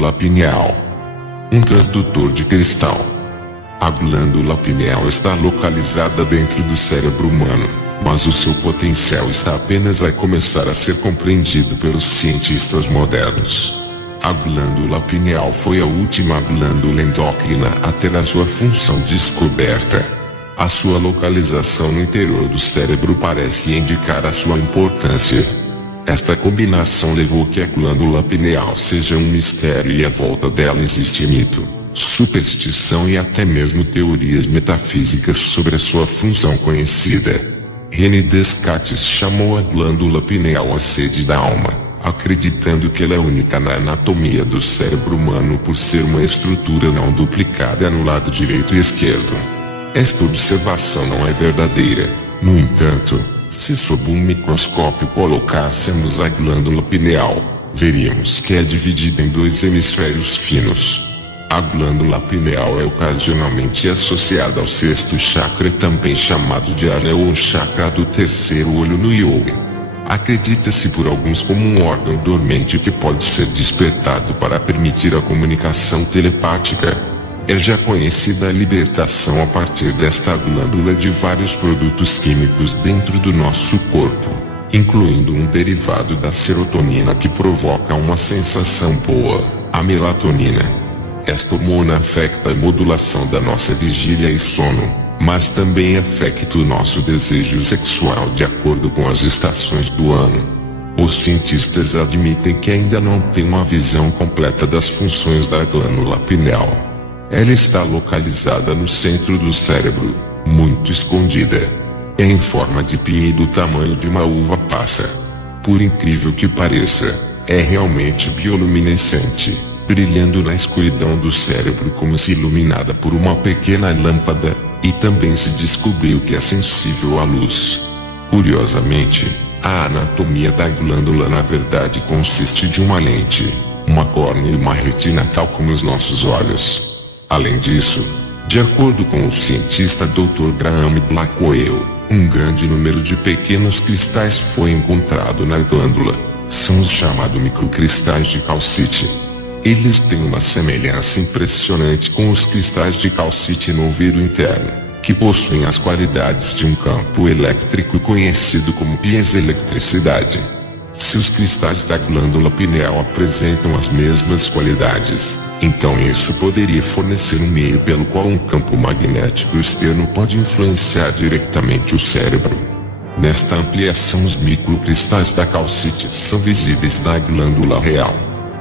glândula pineal. Um transdutor de cristal. A glândula pineal está localizada dentro do cérebro humano, mas o seu potencial está apenas a começar a ser compreendido pelos cientistas modernos. A glândula pineal foi a última glândula endócrina a ter a sua função descoberta. A sua localização no interior do cérebro parece indicar a sua importância. Esta combinação levou que a glândula pineal seja um mistério e à volta dela existe mito, superstição e até mesmo teorias metafísicas sobre a sua função conhecida. René Descartes chamou a glândula pineal a sede da alma, acreditando que ela é única na anatomia do cérebro humano por ser uma estrutura não duplicada no lado direito e esquerdo. Esta observação não é verdadeira. No entanto, se sob um microscópio colocássemos a glândula pineal, veríamos que é dividida em dois hemisférios finos. A glândula pineal é ocasionalmente associada ao sexto chakra, também chamado de Ajna ou chakra do terceiro olho no yoga. Acredita-se por alguns como um órgão dormente que pode ser despertado para permitir a comunicação telepática. É já conhecida a libertação a partir desta glândula de vários produtos químicos dentro do nosso corpo, incluindo um derivado da serotonina que provoca uma sensação boa, a melatonina. Esta hormona afeta a modulação da nossa vigília e sono, mas também afeta o nosso desejo sexual de acordo com as estações do ano. Os cientistas admitem que ainda não têm uma visão completa das funções da glândula pineal. Ela está localizada no centro do cérebro, muito escondida. É em forma de pinha e do tamanho de uma uva passa. Por incrível que pareça, é realmente bioluminescente, brilhando na escuridão do cérebro como se iluminada por uma pequena lâmpada, e também se descobriu que é sensível à luz. Curiosamente, a anatomia da glândula na verdade consiste de uma lente, uma córnea e uma retina tal como os nossos olhos. Além disso, de acordo com o cientista Dr. Graham Blackwell, um grande número de pequenos cristais foi encontrado na glândula. São os chamados microcristais de calcite. Eles têm uma semelhança impressionante com os cristais de calcite no ouvido interno, que possuem as qualidades de um campo elétrico conhecido como piezoeletricidade. Se os cristais da glândula pineal apresentam as mesmas qualidades, então isso poderia fornecer um meio pelo qual um campo magnético externo pode influenciar diretamente o cérebro. Nesta ampliação, os microcristais da calcite são visíveis na glândula real.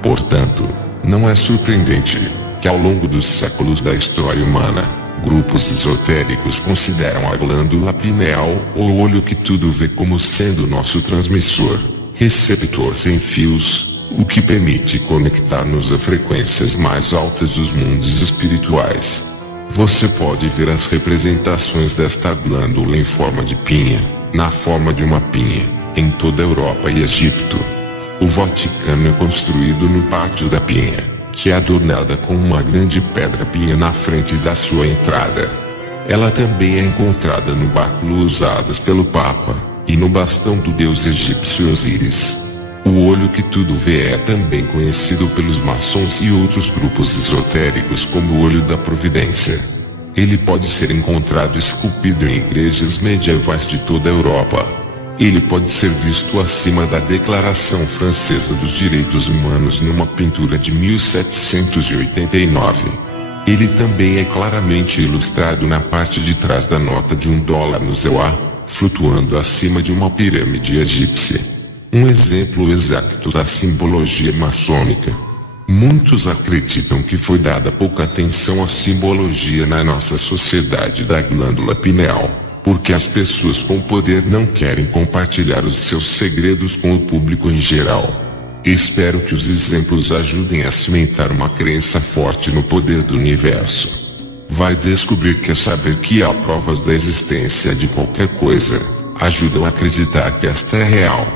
Portanto, não é surpreendente que ao longo dos séculos da história humana, grupos esotéricos consideram a glândula pineal, ou olho que tudo vê, como sendo nosso transmissor, receptor sem fios, o que permite conectar-nos a frequências mais altas dos mundos espirituais. Você pode ver as representações desta glândula em forma de pinha, na forma de uma pinha, em toda a Europa e Egito. O Vaticano é construído no pátio da pinha, que é adornada com uma grande pedra-pinha na frente da sua entrada. Ela também é encontrada no báculo usadas pelo Papa, e no bastão do deus egípcio Osíris. O olho que tudo vê é também conhecido pelos maçons e outros grupos esotéricos como o olho da providência. Ele pode ser encontrado esculpido em igrejas medievais de toda a Europa. Ele pode ser visto acima da Declaração Francesa dos Direitos Humanos numa pintura de 1789. Ele também é claramente ilustrado na parte de trás da nota de $1 no Zeuá, flutuando acima de uma pirâmide egípcia. Um exemplo exato da simbologia maçônica. Muitos acreditam que foi dada pouca atenção à simbologia na nossa sociedade da glândula pineal, porque as pessoas com poder não querem compartilhar os seus segredos com o público em geral. Espero que os exemplos ajudem a cimentar uma crença forte no poder do universo. Vai descobrir que saber que há provas da existência de qualquer coisa ajudam a acreditar que esta é real.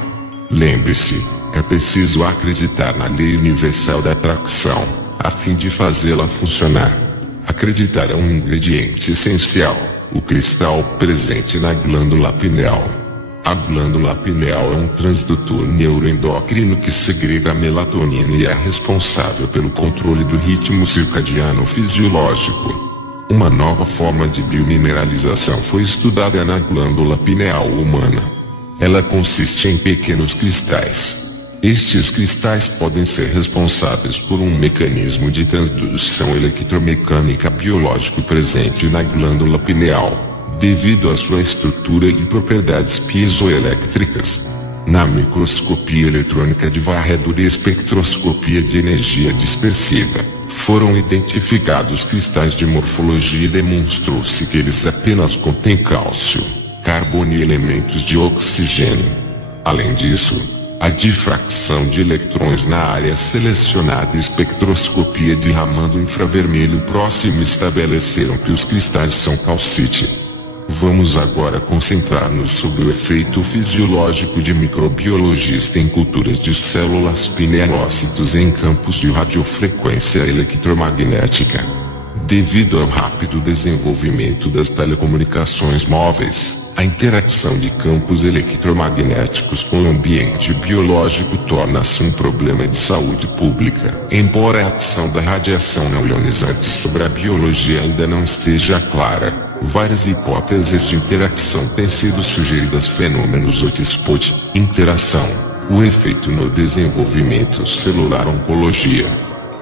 Lembre-se, é preciso acreditar na lei universal da atração, a fim de fazê-la funcionar. Acreditar é um ingrediente essencial, o cristal presente na glândula pineal. A glândula pineal é um transdutor neuroendócrino que segrega a melatonina e é responsável pelo controle do ritmo circadiano fisiológico. Uma nova forma de biomineralização foi estudada na glândula pineal humana. Ela consiste em pequenos cristais. Estes cristais podem ser responsáveis por um mecanismo de transdução eletromecânica biológico presente na glândula pineal, devido à sua estrutura e propriedades piezoelétricas. Na microscopia eletrônica de varredura e espectroscopia de energia dispersiva, foram identificados cristais de morfologia e demonstrou-se que eles apenas contêm cálcio, carbono e elementos de oxigênio. Além disso, a difração de eletrões na área selecionada e espectroscopia de Raman do infravermelho próximo estabeleceram que os cristais são calcite. Vamos agora concentrar-nos sobre o efeito fisiológico de microbiologista em culturas de células pinealócitos em campos de radiofrequência eletromagnética. Devido ao rápido desenvolvimento das telecomunicações móveis, a interação de campos eletromagnéticos com o ambiente biológico torna-se um problema de saúde pública. Embora a ação da radiação não ionizante sobre a biologia ainda não esteja clara, várias hipóteses de interação têm sido sugeridas. Fenômenos hotspot, interação, o efeito no desenvolvimento celular, oncologia.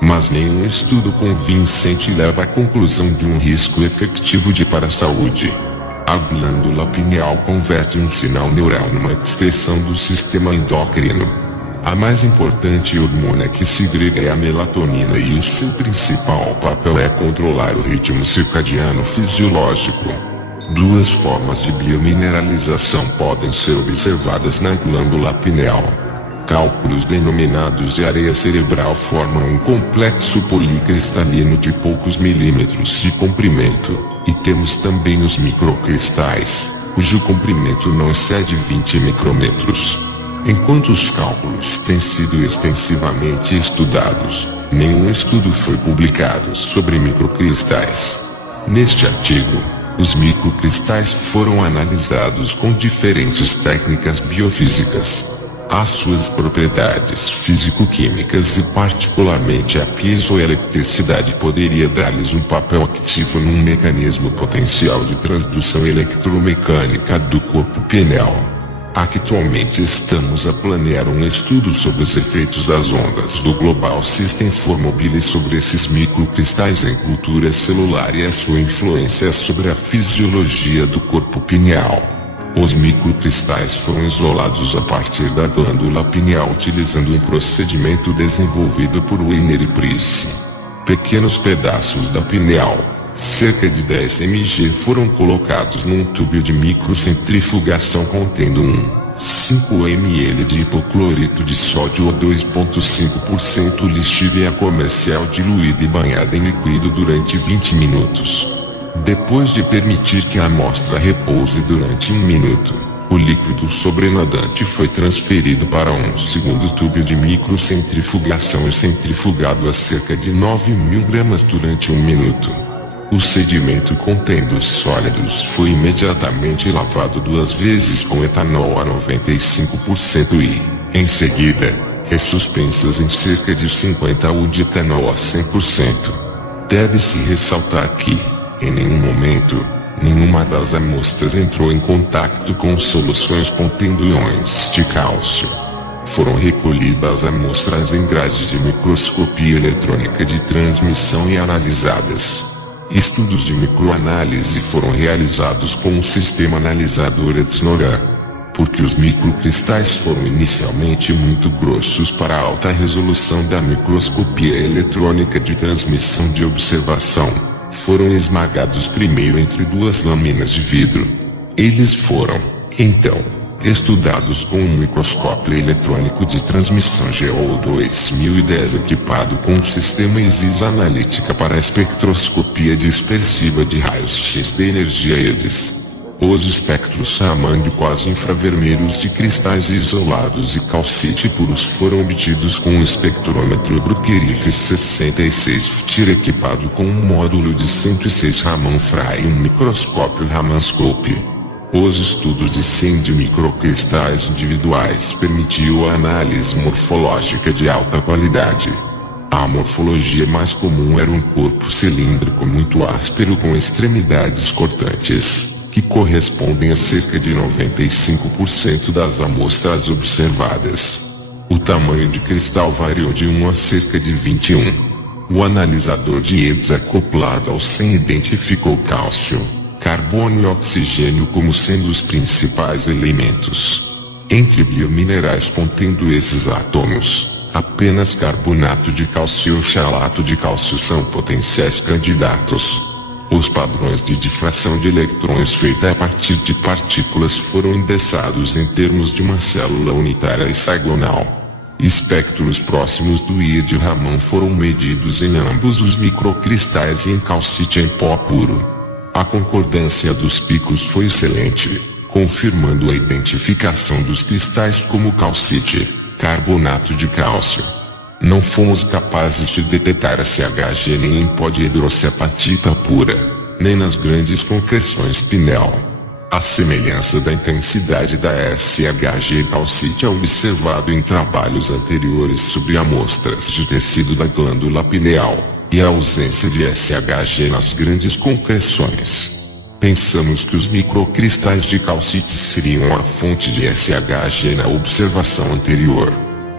Mas nenhum estudo convincente leva à conclusão de um risco efetivo para a saúde. A glândula pineal converte um sinal neural numa expressão do sistema endócrino. A mais importante hormona que segrega é a melatonina e o seu principal papel é controlar o ritmo circadiano fisiológico. Duas formas de biomineralização podem ser observadas na glândula pineal. Cálculos denominados de areia cerebral formam um complexo policristalino de poucos milímetros de comprimento, e temos também os microcristais, cujo comprimento não excede 20 micrômetros. Enquanto os cálculos têm sido extensivamente estudados, nenhum estudo foi publicado sobre microcristais. Neste artigo, os microcristais foram analisados com diferentes técnicas biofísicas. As suas propriedades físico-químicas e particularmente a piezoeletricidade poderia dar-lhes um papel ativo num mecanismo potencial de transdução eletromecânica do corpo pineal. Atualmente estamos a planear um estudo sobre os efeitos das ondas do Global System for Mobile sobre esses microcristais em cultura celular e a sua influência sobre a fisiologia do corpo pineal. Os microcristais foram isolados a partir da glândula pineal utilizando um procedimento desenvolvido por Weiner e Price. Pequenos pedaços da pineal, cerca de 10 mg, foram colocados num tubo de microcentrifugação contendo 5 ml de hipoclorito de sódio ou 2,5% lixívia comercial diluída e banhada em líquido durante 20 minutos. Depois de permitir que a amostra repouse durante 1 minuto, o líquido sobrenadante foi transferido para um segundo tubo de microcentrifugação e centrifugado a cerca de 9.000 gramas durante 1 minuto. O sedimento contendo os sólidos foi imediatamente lavado 2 vezes com etanol a 95% e, em seguida, ressuspensas em cerca de 50 ou de etanol a 100%. Deve-se ressaltar que, em nenhum momento, nenhuma das amostras entrou em contato com soluções contendo íons de cálcio. Foram recolhidas amostras em grade de microscopia eletrônica de transmissão e analisadas. Estudos de microanálise foram realizados com o sistema analisador EDSNORA. Porque os microcristais foram inicialmente muito grossos para a alta resolução da microscopia eletrônica de transmissão de observação, foram esmagados primeiro entre 2 lâminas de vidro. Eles foram, então, estudados com um microscópio eletrônico de transmissão GO 2010 equipado com um sistema ISIS analítica para espectroscopia dispersiva de raios-x de energia EDIS. Os espectros Raman de quase infravermelhos de cristais isolados e calcite puros foram obtidos com um espectrômetro Bruker IF66 FTIR equipado com um módulo de 106 Raman Fry e um microscópio Ramanscope. Os estudos de 100 de microcristais individuais permitiu a análise morfológica de alta qualidade. A morfologia mais comum era um corpo cilíndrico muito áspero com extremidades cortantes, que correspondem a cerca de 95% das amostras observadas. O tamanho de cristal variou de 1 a cerca de 21. O analisador de Edwards acoplado ao SEM identificou cálcio, carbono e oxigênio como sendo os principais elementos. Entre biominerais contendo esses átomos, apenas carbonato de cálcio e oxalato de cálcio são potenciais candidatos. Os padrões de difração de eletrões feita a partir de partículas foram indexados em termos de uma célula unitária hexagonal. Espectros próximos do I de Raman foram medidos em ambos os microcristais e em calcite em pó puro. A concordância dos picos foi excelente, confirmando a identificação dos cristais como calcite, carbonato de cálcio. Não fomos capazes de detectar a CHG nem em pó de hidroxiapatita pura, nem nas grandes concreções Pinel. A semelhança da intensidade da SHG calcite é observado em trabalhos anteriores sobre amostras de tecido da glândula pineal, e a ausência de SHG nas grandes concreções. Pensamos que os microcristais de calcite seriam a fonte de SHG na observação anterior.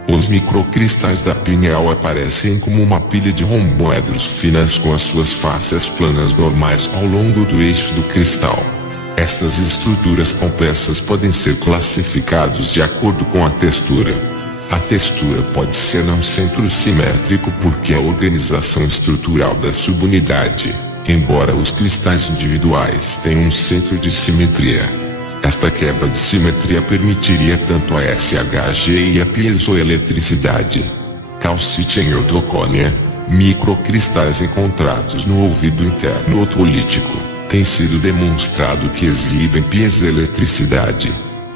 Os microcristais da pineal aparecem como uma pilha de romboedros finas com as suas faces planas normais ao longo do eixo do cristal. Estas estruturas complexas podem ser classificadas de acordo com a textura. A textura pode ser não centro simétrico porque é a organização estrutural da subunidade, embora os cristais individuais tenham um centro de simetria. Esta quebra de simetria permitiria tanto a SHG e a piezoeletricidade. Calcite em eurocônia, microcristais encontrados no ouvido interno otolítico, tem sido demonstrado que exibem piezoeletricidade.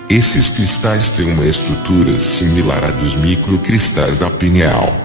Esses cristais têm uma estrutura similar à dos microcristais da pineal.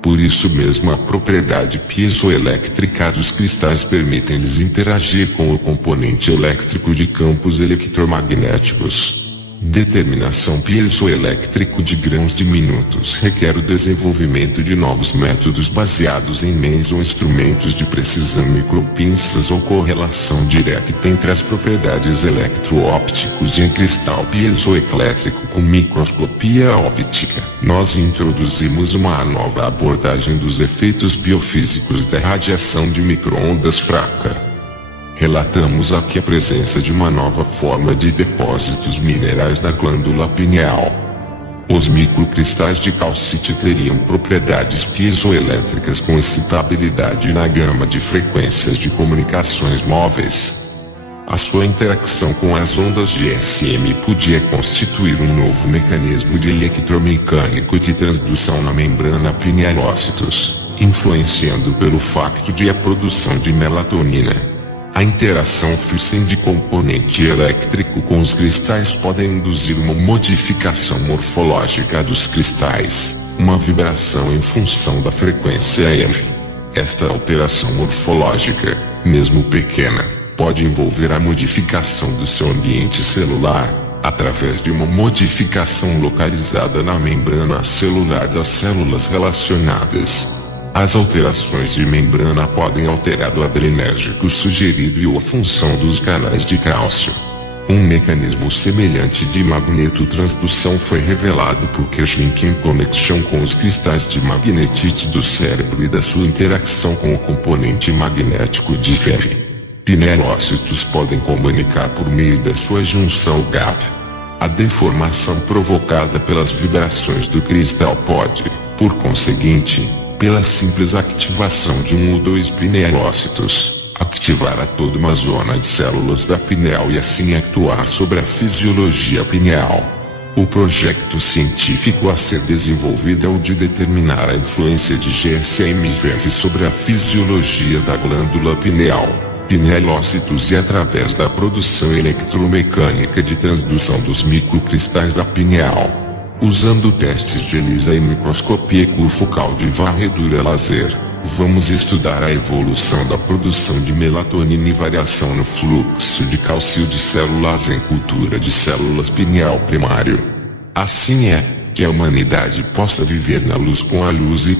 Por isso mesmo a propriedade piezoelétrica dos cristais permite-lhes interagir com o componente elétrico de campos eletromagnéticos. Determinação piezoelétrico de grãos diminutos requer o desenvolvimento de novos métodos baseados em mesoinstrumentos de precisão, micropinças ou correlação direta entre as propriedades eletroópticos e em cristal piezoelétrico com microscopia óptica. Nós introduzimos uma nova abordagem dos efeitos biofísicos da radiação de microondas fraca. Relatamos aqui a presença de uma nova forma de depósitos minerais na glândula pineal. Os microcristais de calcite teriam propriedades piezoelétricas com excitabilidade na gama de frequências de comunicações móveis. A sua interação com as ondas de SM podia constituir um novo mecanismo de eletromecânico de transdução na membrana pinealócitos, influenciando pelo facto de a produção de melatonina. A interação fluorescente de componente elétrico com os cristais pode induzir uma modificação morfológica dos cristais, uma vibração em função da frequência M. Esta alteração morfológica, mesmo pequena, pode envolver a modificação do seu ambiente celular, através de uma modificação localizada na membrana celular das células relacionadas. As alterações de membrana podem alterar o adrenérgico sugerido e a função dos canais de cálcio. Um mecanismo semelhante de magnetotransdução foi revelado por Kirschvink em conexão com os cristais de magnetite do cérebro e da sua interação com o componente magnético de Fermi. Pinealócitos podem comunicar por meio da sua junção GAP. A deformação provocada pelas vibrações do cristal pode, por conseguinte, pela simples ativação de um ou dois pinealócitos, ativar a toda uma zona de células da pineal e assim atuar sobre a fisiologia pineal. O projeto científico a ser desenvolvido é o de determinar a influência de GSM-VEF sobre a fisiologia da glândula pineal, pinealócitos e através da produção eletromecânica de transdução dos microcristais da pineal. Usando testes de ELISA e microscopia focal de varredura laser, Vamos estudar a evolução da produção de melatonina e variação no fluxo de cálcio de células em cultura de células pineal primário. Assim é que a humanidade possa viver na luz com a luz e